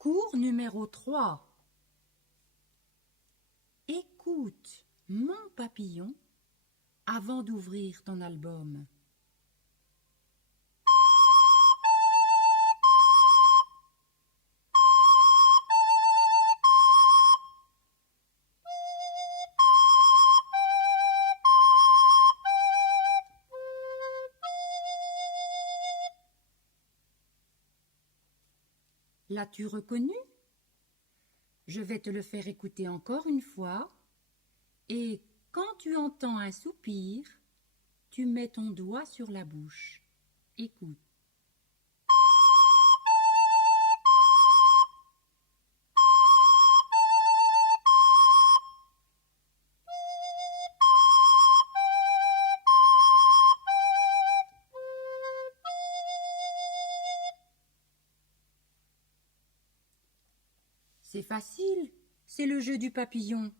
Cours numéro 3. Écoute mon papillon avant d'ouvrir ton album. L'as-tu reconnu? Je vais te le faire écouter encore une fois. Et quand tu entends un soupir, tu mets ton doigt sur la bouche. Écoute. C'est facile, c'est le jeu du papillon.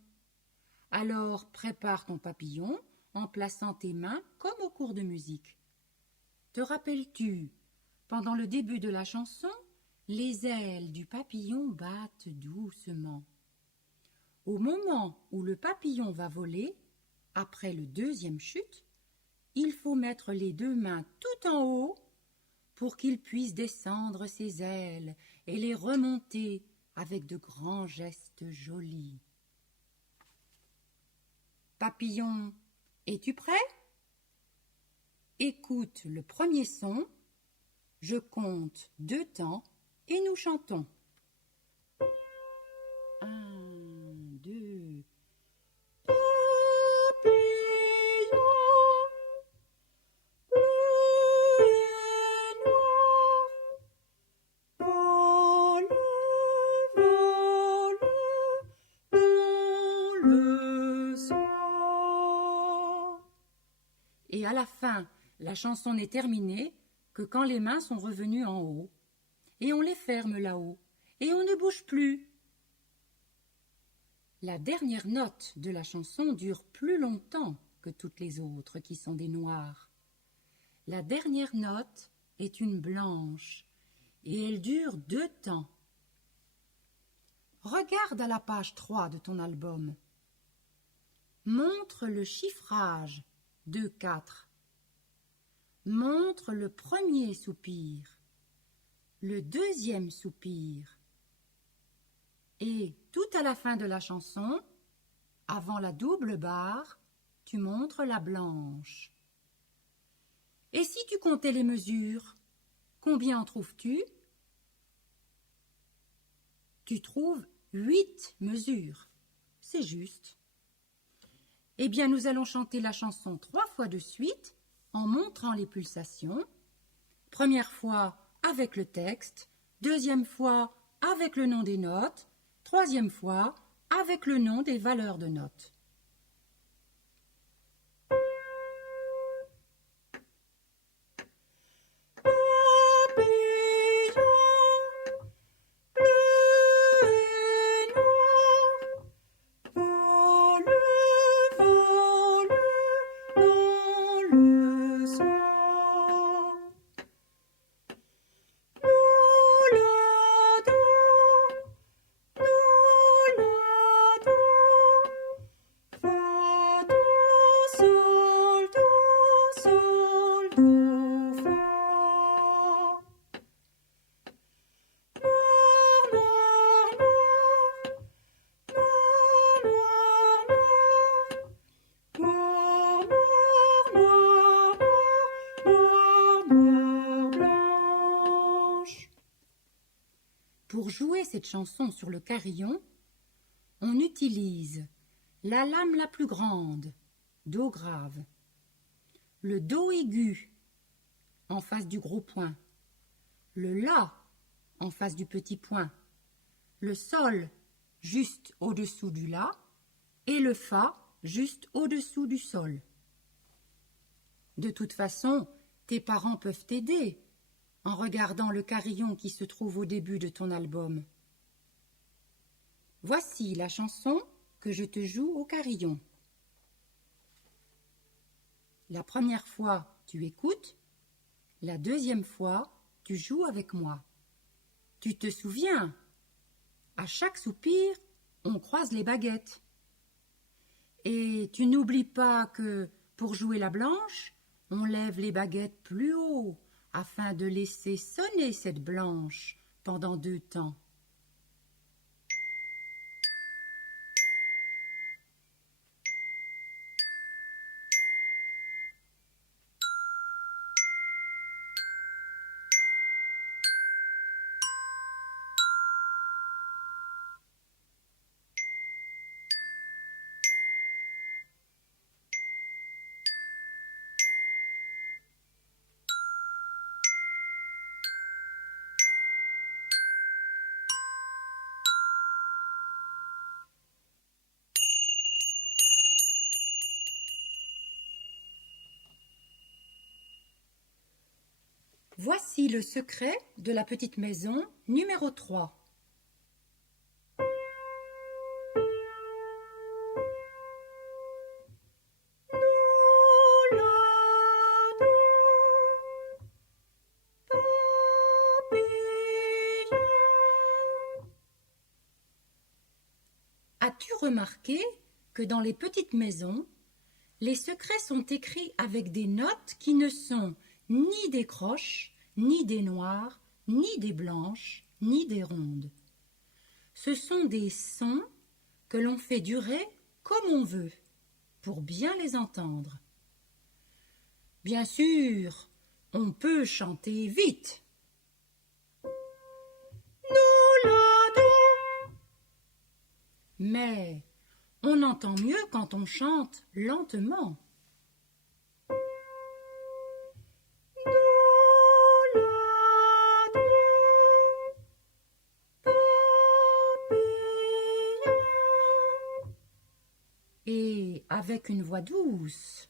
Alors prépare ton papillon en plaçant tes mains comme au cours de musique. Te rappelles-tu, pendant le début de la chanson, les ailes du papillon battent doucement. Au moment où le papillon va voler, après le deuxième chute, il faut mettre les deux mains tout en haut pour qu'il puisse descendre ses ailes et les remonter avec de grands gestes jolis. Papillon, es-tu prêt? Écoute le premier son, je compte 2 temps et nous chantons. 1, 2. Papillon, bleu et noir, vole, vole dans le soir. Et à la fin, la chanson n'est terminée que quand les mains sont revenues en haut. Et on les ferme là-haut. Et on ne bouge plus. La dernière note de la chanson dure plus longtemps que toutes les autres qui sont des noirs. La dernière note est une blanche et elle dure 2 temps. Regarde à la page 3 de ton album. Montre le chiffrage 2-4. Montre le premier soupir, le deuxième soupir. Et tout à la fin de la chanson, avant la double barre, tu montres la blanche. Et si tu comptais les mesures, combien en trouves-tu? Tu trouves 8 mesures. C'est juste. Eh bien, nous allons chanter la chanson 3 fois de suite en montrant les pulsations. Première fois avec le texte, deuxième fois avec le nom des notes, troisième fois avec le nom des valeurs de notes. Pour jouer cette chanson sur le carillon, on utilise la lame la plus grande, Do grave, le Do aigu en face du gros point, le La en face du petit point, le Sol juste au-dessous du La et le Fa juste au-dessous du Sol. De toute façon, tes parents peuvent t'aider en regardant le carillon qui se trouve au début de ton album. Voici la chanson que je te joue au carillon. La première fois, tu écoutes. La deuxième fois, tu joues avec moi. Tu te souviens À chaque soupir, on croise les baguettes. Et tu n'oublies pas que, pour jouer la blanche, on lève les baguettes plus haut, afin de laisser sonner cette blanche pendant 2 temps. Voici le secret de la petite maison numéro 3. As-tu remarqué que dans les petites maisons, les secrets sont écrits avec des notes qui ne sont ni des croches, ni des noires, ni des blanches, ni des rondes. Ce sont des sons que l'on fait durer comme on veut, pour bien les entendre. Bien sûr, on peut chanter vite. Mais on entend mieux quand on chante lentement. Et avec une voix douce.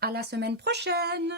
À la semaine prochaine!